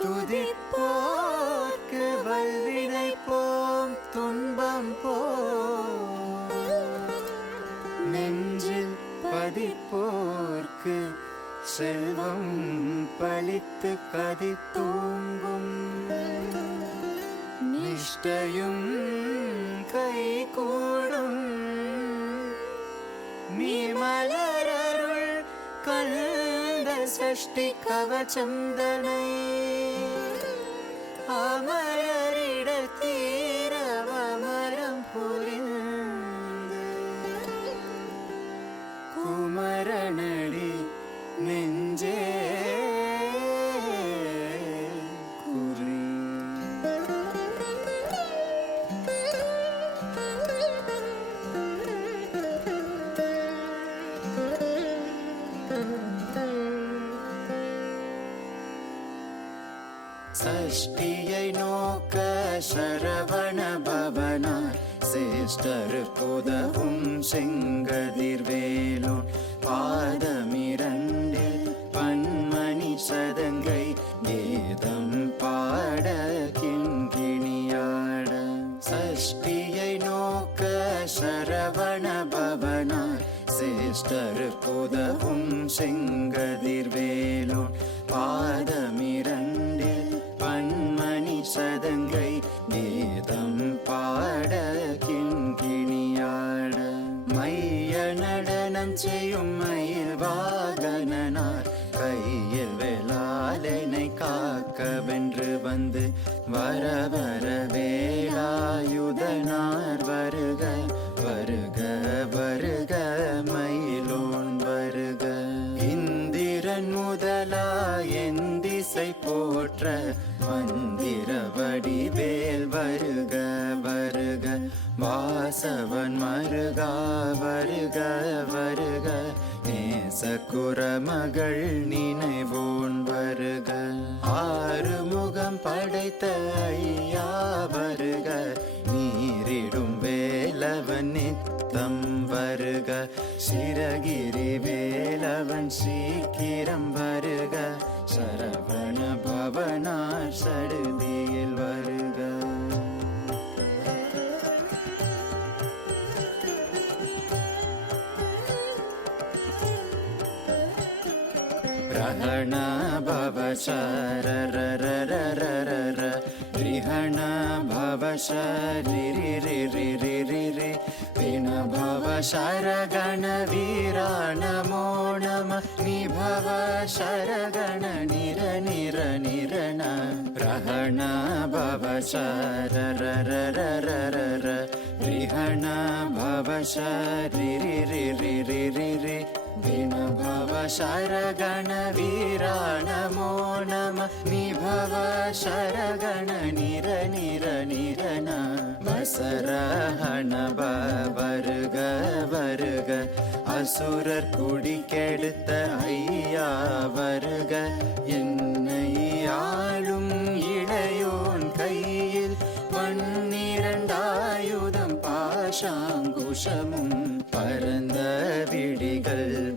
துதிப்போர்க்கு வல்வினை போம் துன்பம் போ நெஞ்சில் பதிப்போர்க்கு செல்வம் பழித்து கதி தூங்கும். நிஷ்டையும் கை கூடும் நீ மலரருள் கண்ட சஷ்டி கவச்சந்தனை മരണടി നെഞ്ചേ பவனார் சேஷ்டருக்குதவும் செங்கதிர்வேலோன் பாதமிரண்டில் பன்மணி சதங்கை. வேதம் பாட கிண்கிணியாட. மைய நடனம் செய்யும் மயில் வாகனார் கையில் வேளாளனை காக்கவென்று வந்து. வர வர வேலாயு வாசவன் மருகா வருக வருக. நேசக்குற மகள் நினைவோன் வருக. ஆறுமுகம் படைத்த ஐயா வருக. நீரிடும் வேலவன் நித்தம் வருக. சிரகிரி வேலவன் சீக்கிரம் வருக. சரவண பவனா சடுதியில் வருக. रहण भव शररररररर रिहण भव शरि रि रि रि रि रि रि विण भव शरगण वीरा नमो नम निभव शरगण निर निर निरण रहण भव शररररररर रिहण भव शरि रि रि रि रि रि रि विण भव शरगण वीरा नमो नम निभव शरगण निर निर निरन வசரஹண வருக வருக அசுரர் குடி கெடுத்த ஐயா வருக என்னை ஆளும் இளையோன் கையில் பன்னிரண்டாயுதம் பாஷாங்குஷமும் பரந்த விடிகள்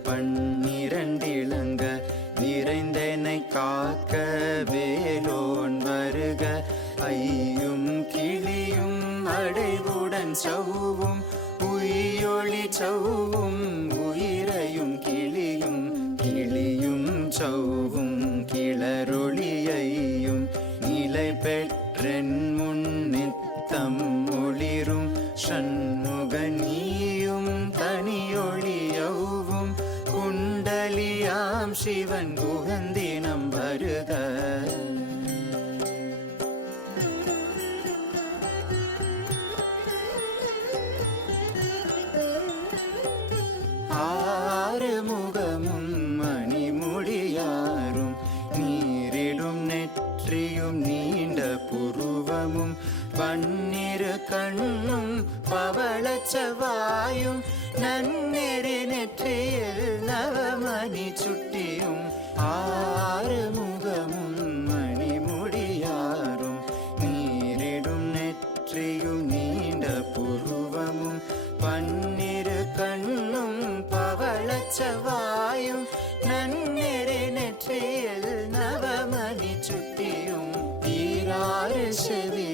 Chevy.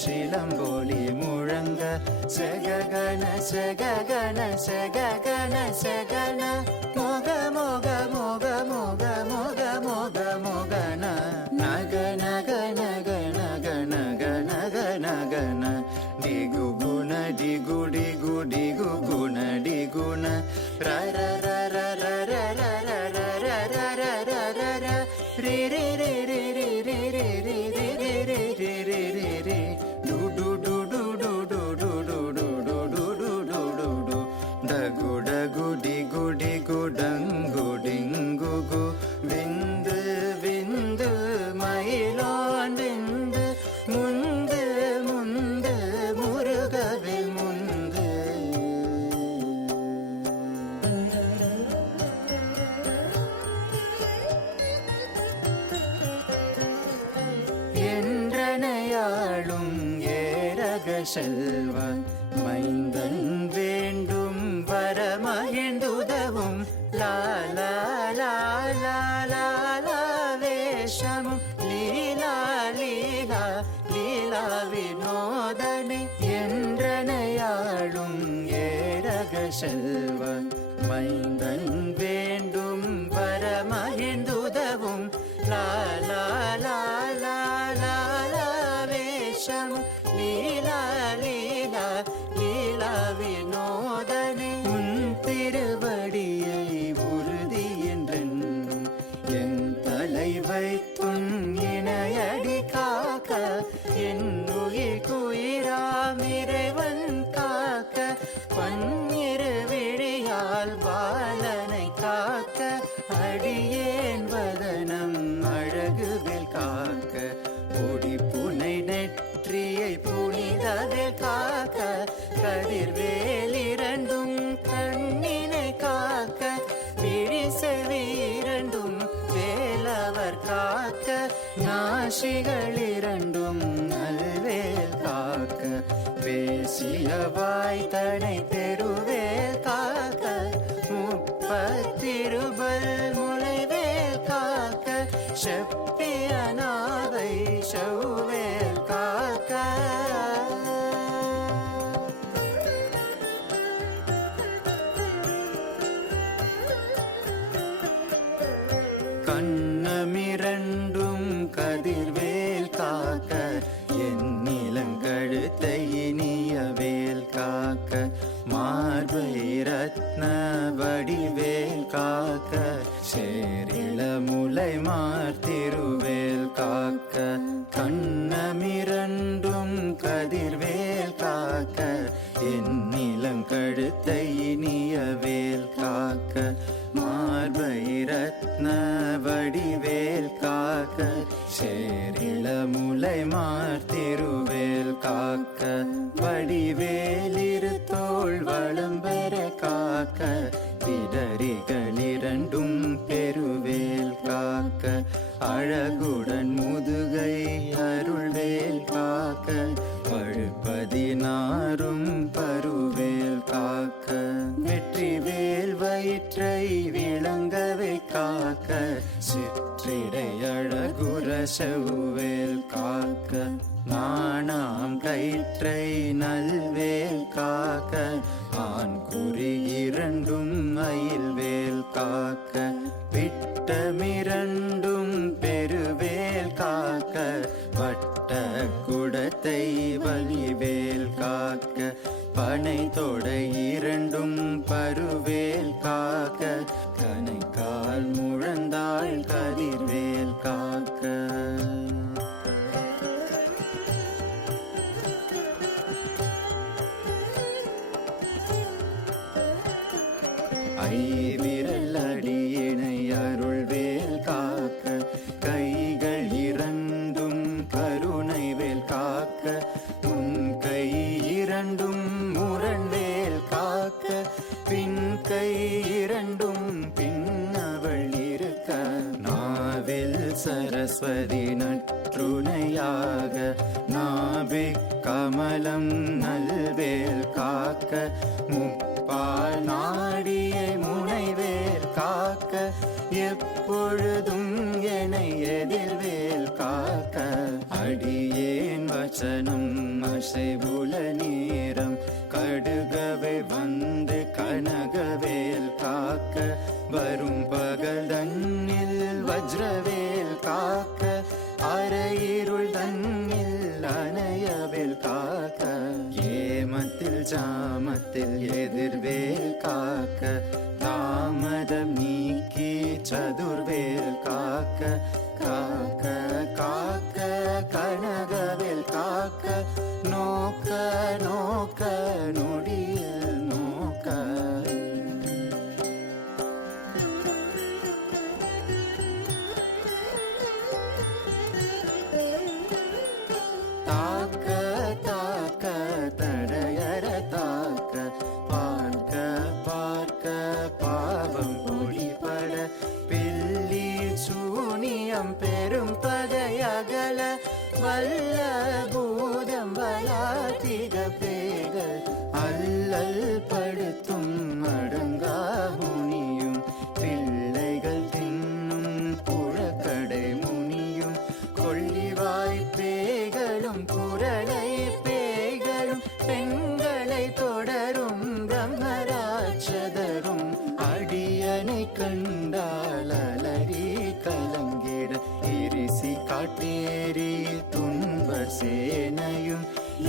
ശിലംബോലി മുഴങ്ക സഗഗണ സഗഗണ സഗഗണ സഗണ മോഗ മോഗ മോഗ മോഗ മോഗ മോഗ മോഗണ നഗ നഗ നഗ നഗ നഗ നഗ നഗ ന ഡിഗു ഗുണ ഡിഗു ഡിഗു ഡിഗു ഗുണ ഡിഗുണ റ റ செல்வ அவர் காக்க நாசிகள் இரண்டும் நல்வேல் காக்க. பேசிய வாய் தடை தெருவேல் காக்க. முப்பத்திருபல் முளைவேல் காக்க. செப்பிய நாவை செவ்வேல் சேரிள முலை மார்த்திருவேல் காக்க கண்ணமிரண்டும் கதிர்வேல் காக்க என் நிலங்கழுத்தை இனிய வேல் காக்க மார்பை வடிவேல் காக்க சேரிள முலை மார்த்திருவேல் காக்க வடிவேலிரு தோல் வளம்பெற காக்க அடிகளிரண்டும் பெருவேல் காக்க அழகுடன் முதுகை அருள்வேல் காக்க பழுப்பதினாரும் ப வயிற்றை விளங்கவை காக்க சிற்றிடையழகுர செவ்வேல் காக்க நாணாம் கயிற்றை நல்வேல் காக்க ஆண் குறி இரண்டும் மயில்வேல் காக்க விட்டமிரண்டும் குடத்தை வலிவேல் காக்க பனை தொடை இரண்டும் பருவேல் காக்க கனைக்கால் முழந்தாள் கதிர்வேல் காக்க. ஐவிரல் வந்து கனகவேல் காக்க வரும்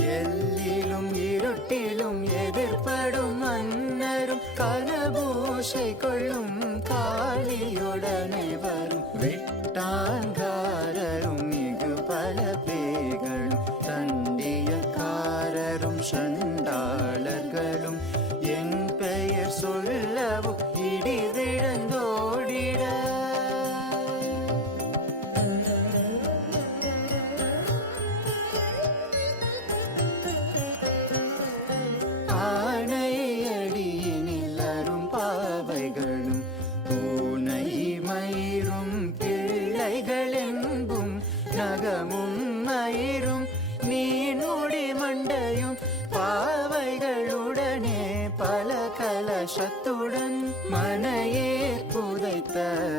எல்லிலும் இருட்டிலும் எதிர்ப்படும் மன்னரும் கனபூஷை கொள்ளும் காளியுடனே. சந்தோஷத்துடன் மனையே புதைத்த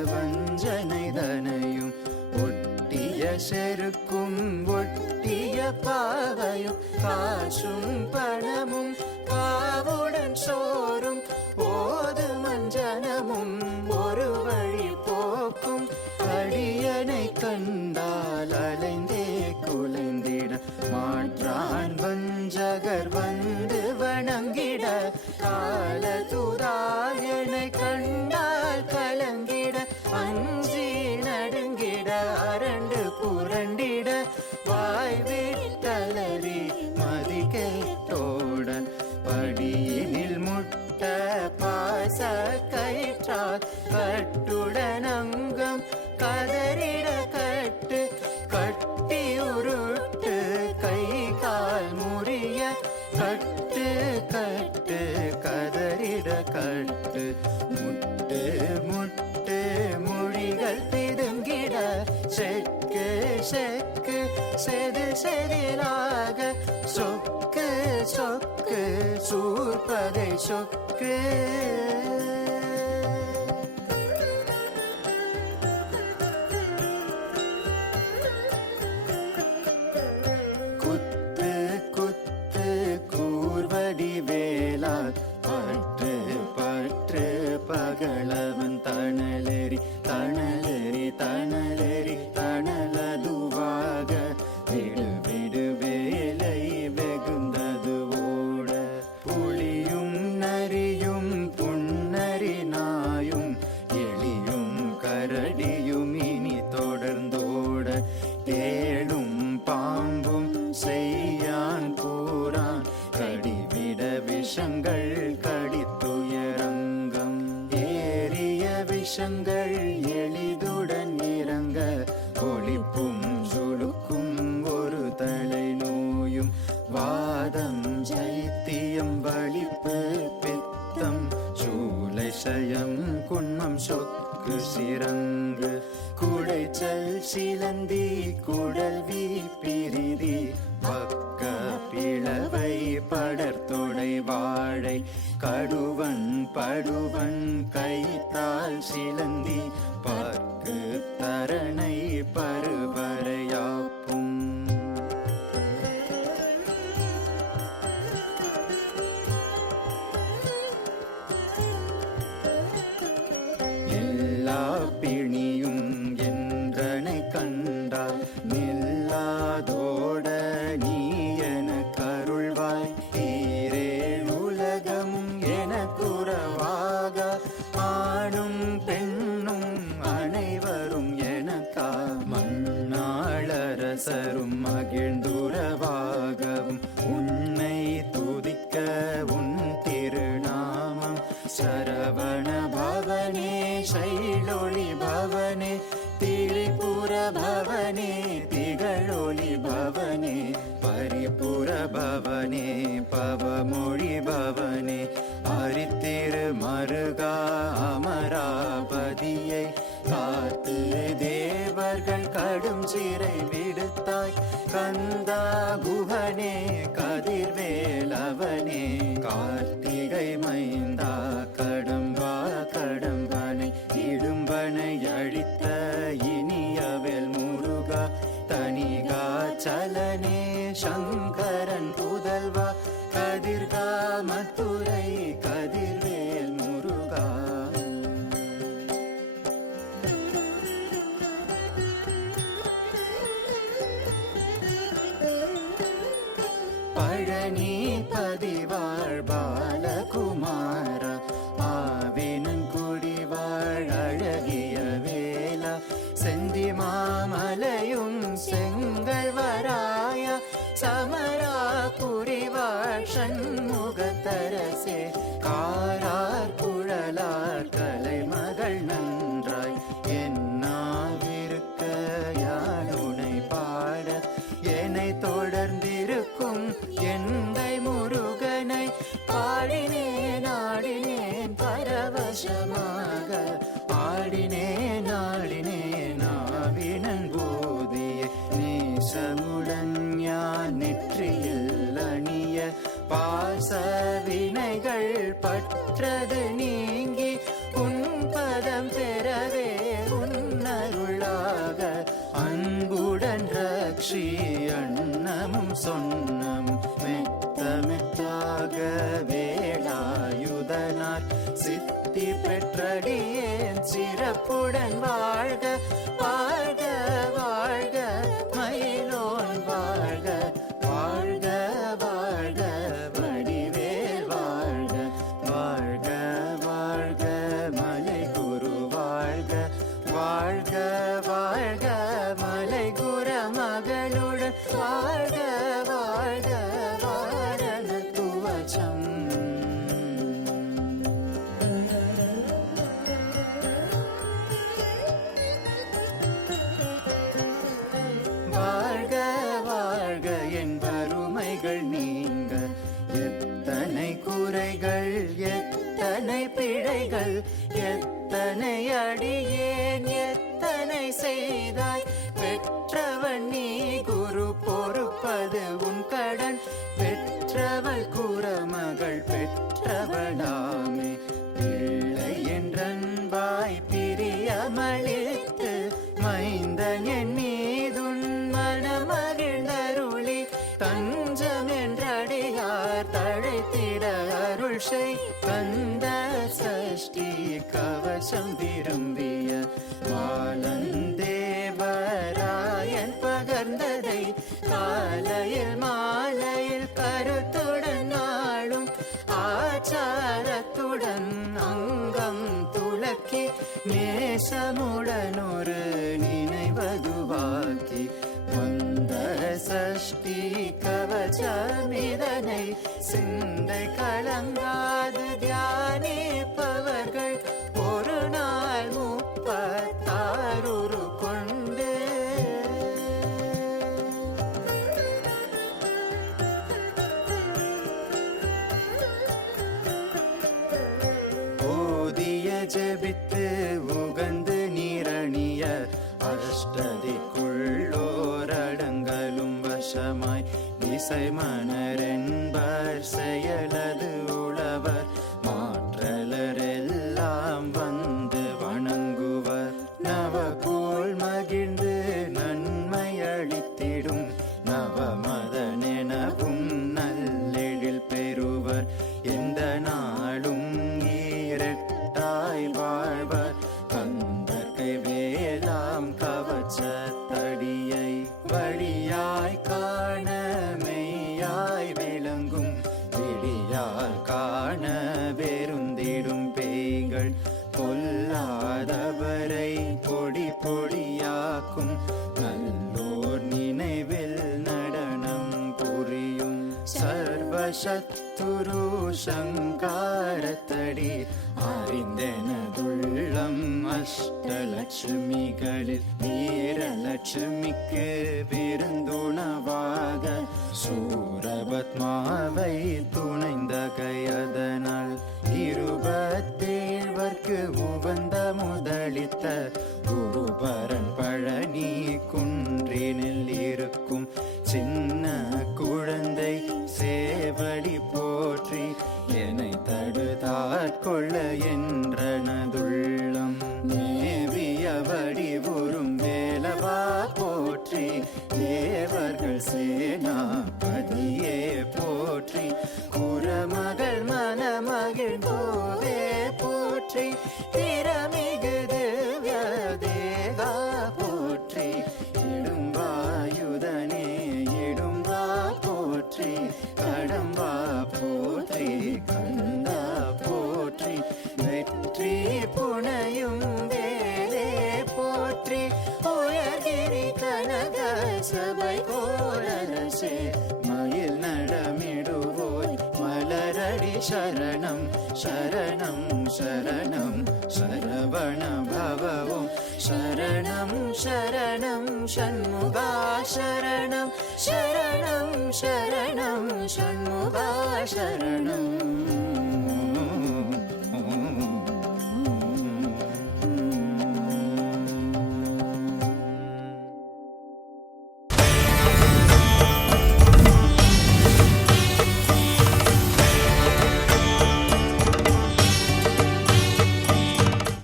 வஞ்சனைதனையும் ஒட்டிய செருக்கும் ஒட்டிய பாவையும் காசும் பண பராபதியை காத்திய தேவர்கள் கடும் சிறை விடுத்தாய். கந்தா குகனே கதிர்வேலவனே கார்த்தி வினைகள் பற்றது நீங்கி உன் பதம் பெறவே உன்னருளாக. அன்புடன் ரக்ஷி அண்ணமும் சொன்னம் மெத்த மெத்தாக வேளாயுதனார் சித்தி பெற்றடியேன் சிறப்புடன் வாழ்க. புகழ்ஷை தந்த சஷ்டி கவசம் விரும்பிய மாலந்தேவராயன் பகர்ந்ததை காலையில் மாலையில் கருத்துடன் நாளும் ஆச்சாரத்துடன் அங்கம் துளக்கி நேசமுடனொரு நினைவதுவாக்கி வந்த சஷ்டி கவசமிதனை சிந்த கலங்காது தியானிப்பவர்கள் ஒரு நாள் முப்பத்தாறு கொண்டு. ஓதிய ஜபித்து உகந்து நீரணிய அஷ்டதிக்குள்ளோரடங்கலும் வசமாய் திசை மன தடியை வழியாய் காண மெய்யாய் விளங்கும். விடியால் காண வெருந்திடும் பேய்கள். பொல்லாதவரை பொடி பொடியாக்கும். நல்லோர் நினைவில் நடனம் புரியும். சர்வசத்துரு சங்காரத்தடி. அறிந்தனதுள்ளம் அஷ்டலட்சுமிகளில். வீரலட்சுமிக்கு விருந்துணவாக சூரபத்மாவை துணைந்த கையதனால் இருபத்தேழ்வர்க்கு உவந்த முதலித்த குருபரன் பழனி குன்றினில் സഭൈ കോരരസേ മയിൽ നടമിടുവോയ് മലരടി ശരണം ശരണം ശരണം ശരവണ ഭവവും ശരണം ശരണം ഷൺമുഖാ ശരണം ശരണം ശരണം ഷൺമുഖാ ശരണം